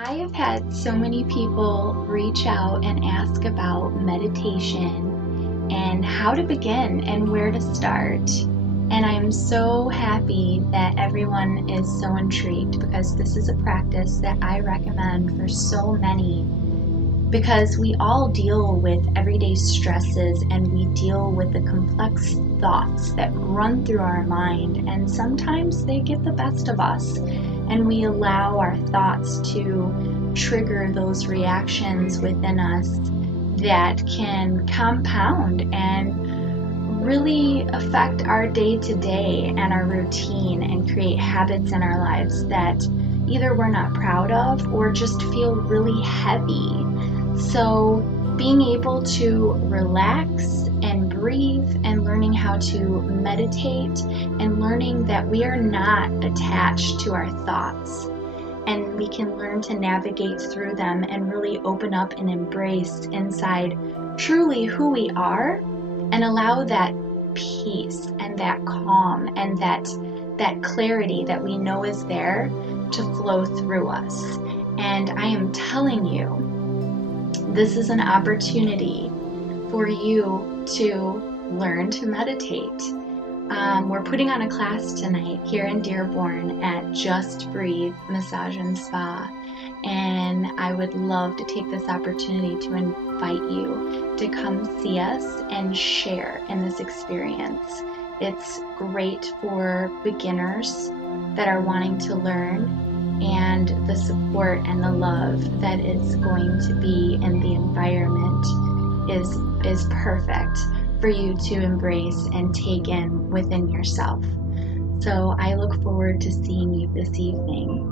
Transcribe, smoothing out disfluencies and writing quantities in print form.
I have had so many people reach out and ask about meditation and how to begin and where to start. And I'm so happy that everyone is so intrigued because this is a practice that I recommend for so many, because we all deal with everyday stresses and we deal with the complex thoughts that run through our mind, and sometimes they get the best of us and we allow our thoughts to trigger those reactions within us that can compound and really affect our day-to-day and our routine and create habits in our lives that either we're not proud of or just feel really heavy. So being able to relax and breathe and learning how to meditate and learning that we are not attached to our thoughts, and we can learn to navigate through them and really open up and embrace inside truly who we are, and allow that peace and that calm and that clarity that we know is there to flow through us. And I am telling you, this is an opportunity for you to learn to meditate. We're putting on a class tonight here in Dearborn at Just Breathe Massage and Spa, and I would love to take this opportunity to invite you to come see us and share in this experience. It's great for beginners that are wanting to learn, and the support and the love that is going to be in the environment is perfect for you to embrace and take in within yourself. So I look forward to seeing you this evening.